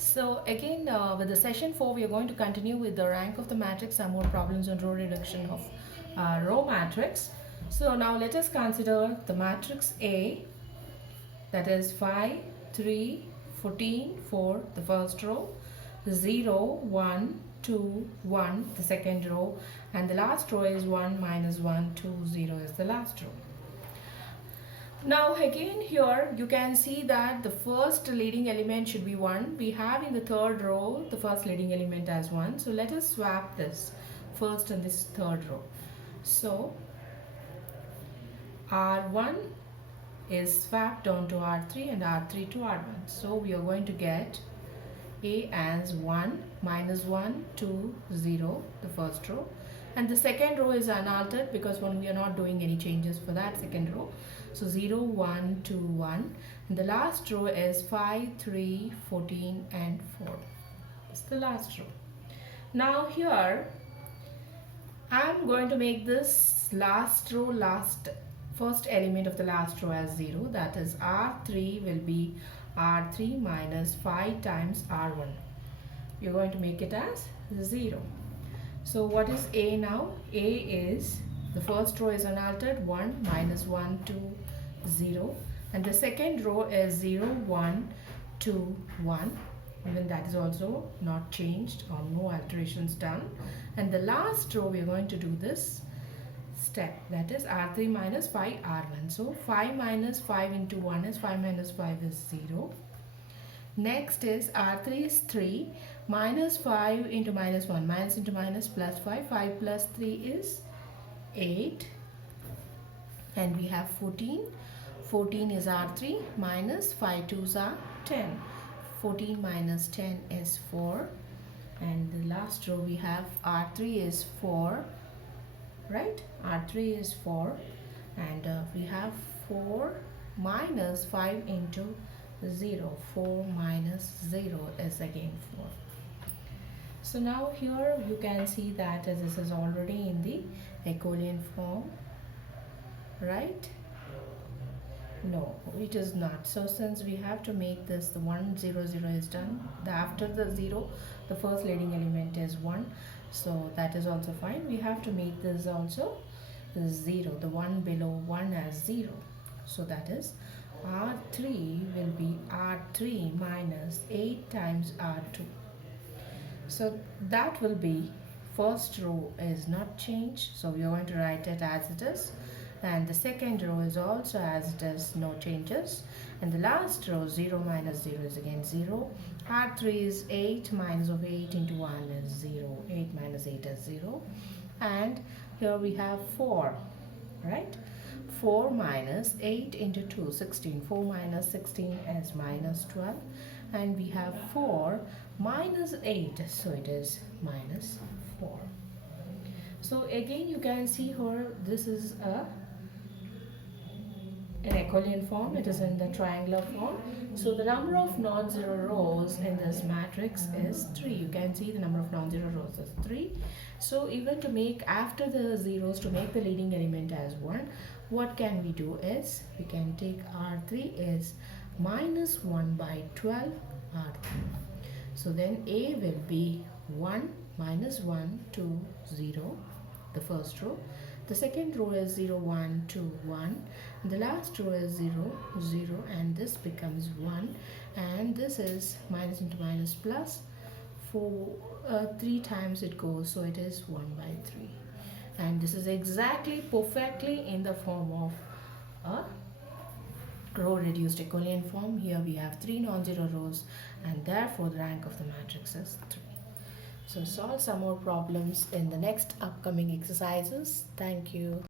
So again, with the session 4, we are going to continue with the rank of the matrix, some more problems on row reduction of row matrix. So now let us consider the matrix A, that is 5, 3, 14, 4, the first row, 0, 1, 2, 1, the second row, and the last row is 1, minus 1, 2, 0 is the last row. Now again here you can see that the first leading element should be 1. We have in the third row the first leading element as 1. So let us swap this first and this third row. So R1 is swapped onto R3 and R3 to R1. So we are going to get A as 1, minus 1, 2, 0, the first row. And the second row is unaltered because we are not doing any changes for that second row. So 0, 1, 2, 1. And the last row is 5, 3, 14 and 4. It's the last row. Now here I'm going to make this last row first element of the last row as 0. That is R3 will be R3 minus 5 times R1. You're going to make it as 0. So what is A now? A is, the first row is unaltered, 1, minus 1, 2, 0. And the second row is 0, 1, 2, 1. Even that is also not changed or no alterations done. And the last row we are going to do this step, that is R3 minus 5 R1. So 5 minus 5 into 1 is 5 minus 5 is 0. Next is R3 is 3, minus 5 into minus 1, minus into minus plus 5, 5 plus 3 is 8, and we have 14. 14 is R3 minus 5 2s are 10. 14 minus 10 is 4, and the last row we have R3 is 4, right? R3 is 4, and we have 4 minus 5 into 0. 4 minus 0 is again 4. So now here you can see that this is already in the Ecolian form, right? No, it is not. So since we have to make this, the 1 0 0 is done. After the 0 the first leading element is 1, so that is also fine. We have to make this also 0, the one below 1 as 0. So that is R3 will be R3 minus 8 times R2. So that will be, first row is not changed, so we are going to write it as it is, and the second row is also as it is, no changes, and the last row 0 minus 0 is again 0. R3 is 8, minus of 8 into 1 is 0. 8 minus 8 is 0, and here we have 4, right? 4 minus 8 into 2, 16. 4 minus 16 is minus 12, and we have 4 minus 8, so it is minus 4. So again you can see here this is an Ecolian form, it is in the triangular form. So the number of non-zero rows in this matrix is 3. You can see the number of non-zero rows is 3. So even to make, after the zeros, to make the leading element as 1, what can we do is, we can take R3 is minus 1 by 12 R3. So then A will be 1, minus 1, 2, 0, the first row. The second row is 0, 1, 2, 1. The last row is 0, 0, and this becomes 1. And this is minus into minus plus. 3 times it goes, so it is 1 by 3. And this is exactly, perfectly in the form of a row reduced Ecolian form. Here we have 3 non-zero rows, and therefore the rank of the matrix is 3. So solve some more problems in the next upcoming exercises. Thank you.